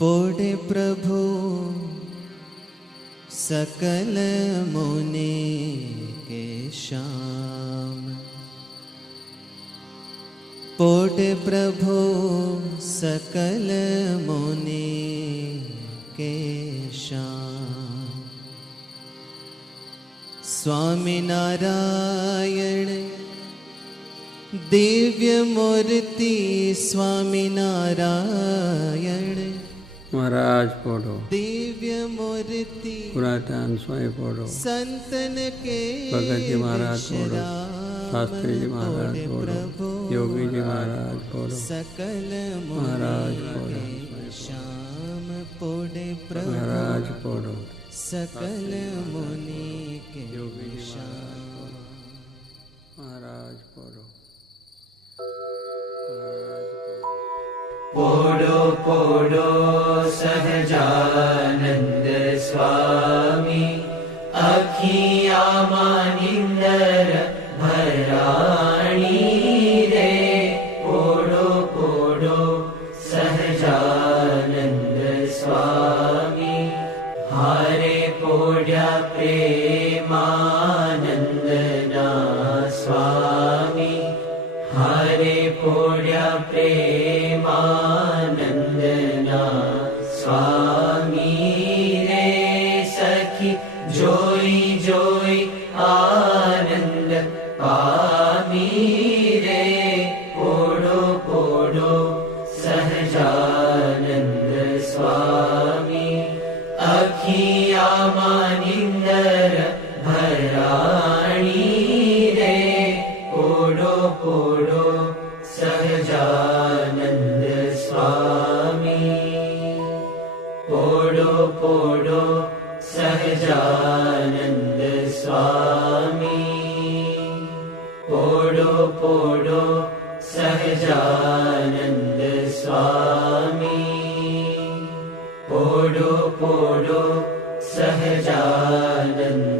पोड़े प्रभु सकल मुनि के श्याम। पोड़े प्रभु सकल मुनि के श्याम। स्वामी नारायण दिव्य मूर्ति स्वामी नारायण। महाराज पढ़ो। दिव्य मूर्ति पुरातन स्वयं पढ़ो। संतन के भगत जी महाराज पढ़ो। शास्त्री जी महाराज पढ़ो। योगी जी महाराज पढ़ो। सकल महाराज पढ़ो। श्याम पोड़े प्रभु महाराज पढ़ो। सकल मुनि के श्याम। महाराज पढ़ो। पोड़ो पोड़ो सहजानंद स्वामी अखिया मानिंदर भराणी रे। पोड़ो पोड़ो सहजानंद स्वामी हारे पोड्या प्रेमानंदना स्वामी। हारे पोड्या प्रेमानंदना स्वामी रे। सखी जोई जोई आनंद पामी रे। पोड़ो पोड़ो सहजानंद स्वामी अखिया मानिंदर भराणी रे। पोड़ो पोड़ो सहजानंद स्वामी। पोड़ो पोड़ो सहजानंद स्वामी। पोड़ो पोड़ो सहजानंद स्वामी। पोड़ो पोड़ो सहजानंद